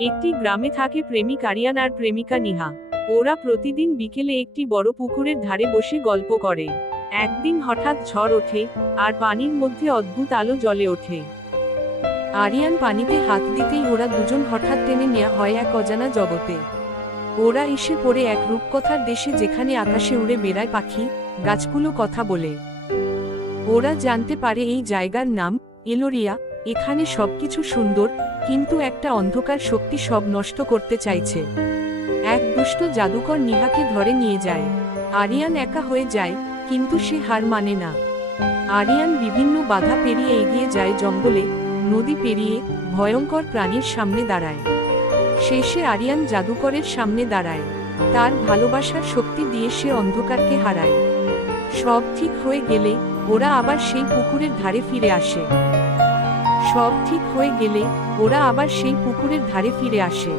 একটি গ্রামে থাকে প্রেমিক আরিয়ান আর প্রেমিকা নিহা। ওরা প্রতিদিন বিকেলে একটি বড় পুকুরের ধারে বসে গল্প করে। একদিন হঠাৎ ঝড় ওঠে, আর পানির মধ্যে অদ্ভুত আলো জ্বলে ওঠে। আরিয়ান পানিতে হাত দিতেই ওরা দুজন হঠাৎ টেনে নেওয়া হয় এক অজানা জগতে। ওরা এসে পড়ে এক রূপকথার দেশে, যেখানে আকাশে উড়ে বেড়ায় পাখি, গাছগুলো কথা বলে। ওরা জানতে পারে এই জায়গার নাম এলোরিয়া। এখানে সবকিছু সুন্দর, কিন্তু একটা অন্ধকার শক্তি সব নষ্ট করতে চাইছে। এক দুষ্ট জাদুকর নিহাকে ধরে নিয়ে যায়। আরিয়ান একা হয়ে যায়, কিন্তু সে হার মানে না। আরিয়ান বিভিন্ন বাধা পেরিয়ে এগিয়ে যায়, জঙ্গলে, নদী পেরিয়ে, ভয়ঙ্কর প্রাণীর সামনে দাঁড়ায়। শেষে আরিয়ান জাদুকরের সামনে দাঁড়ায়। তার ভালোবাসার শক্তি দিয়ে সে অন্ধকারকে হারায়। সব ঠিক হয়ে গেলে ওরা আবার সেই পুকুরের ধারে ফিরে আসে। সব ঠিক হয়ে গেলে ওরা আবার সেই পুকুরের ধারে ফিরে আসে।